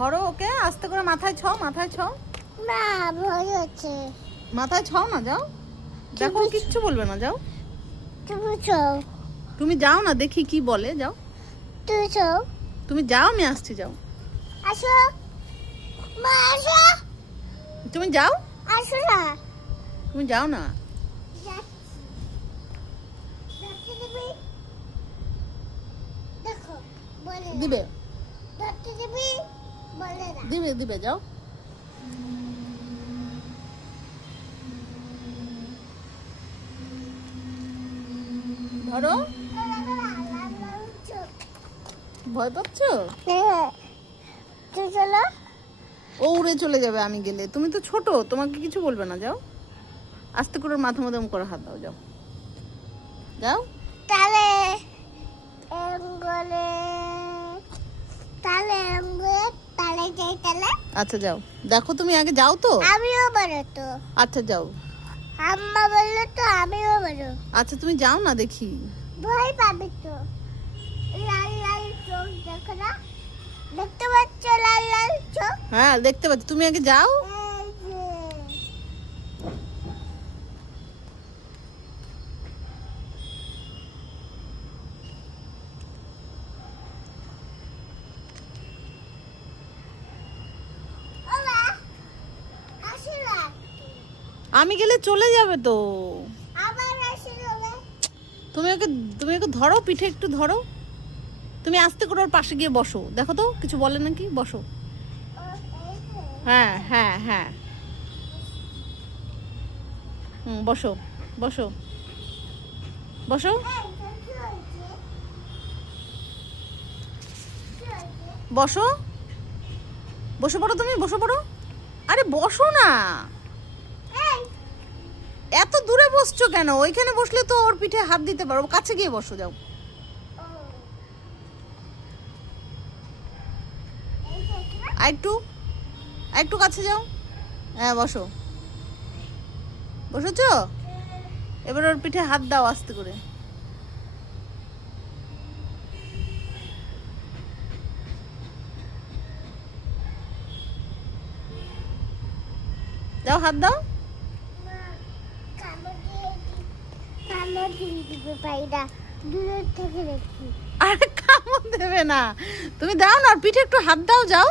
ধরো ওকে, আস্তে করে মাথায় ছও, মাথায় ছও। না ভয় হচ্ছে। মাথায় ছও না, যাও। দেখো কিচ্ছু বলবে না, যাও। তুমি চাও, তুমি যাও না, দেখি কি বলে, যাও। তুমি চাও। তুমি যাও, আমি আসছি, যাও। আসো মা, আসো। তুমি যাও, আসো না। তুমি যাও না। যাচ্ছি। ধরতে দিবি? দেখো বলে না। দিবে, ধরতে দিবি? বলে না। দিবে, দিবে, যাও। ধরো। ভয় পাচ্ছ? হ্যাঁ, তুই চলো। ও উড়ে চলে যাবে আমি গেলে। তুমি তো ছোট, তোমাকে কিছু বলবে না, যাও। আস্তে করে ওর মাথা মধ্যে করে হাত দাও, যাও। যাও। তালে এঙ্গলে, তালে এঙ্গলে, তালে যাই তালে। আচ্ছা যাও, দেখো তুমি আগে যাও তো। আমিও বলো তো। আচ্ছা যাও। আম্মা বললো তো আমিও বলো। আচ্ছা তুমি যাও না, দেখি। ভয় পাবে তো। লাল লাল চোখ দেখো না, দেখতে পাচ্ছ লাল লাল চোখ? হ্যাঁ দেখতে পাচ্ছি, তুমি আগে যাও। এই যে। ওমা, আসলে আমি গেলে চলে যাবে তো। আবার আসলে তুমি ওকে ধরো, পিঠে একটু ধরো। তুমি আস্তে করে ওর পাশে গিয়ে বসো, দেখো তো কিছু বলে নাকি, বসো। হ্যাঁ হ্যাঁ হ্যাঁ, বসো, বসো, বসো, বসো, বসে পড়ো, তুমি বসে পড়ো। আরে বসো না, এত দূরে বসছো কেন? ওইখানে বসলে তো ওর পিঠে হাত দিতে পারো, কাছে গিয়ে বসো, যাও। আরেকটু, আরেকটু কাছে যাও। হ্যাঁ বসো, বসেছো? এবার ওর পিঠে হাত দাও আস্তে করে। দাও, হাত দাও। কামড় দিয়ে দিবে পাইরা, দূরের থেকে দেখি। আরে কামড় দেবে না, তুমি দাও না, ওর পিঠে একটু হাত দাও, যাও।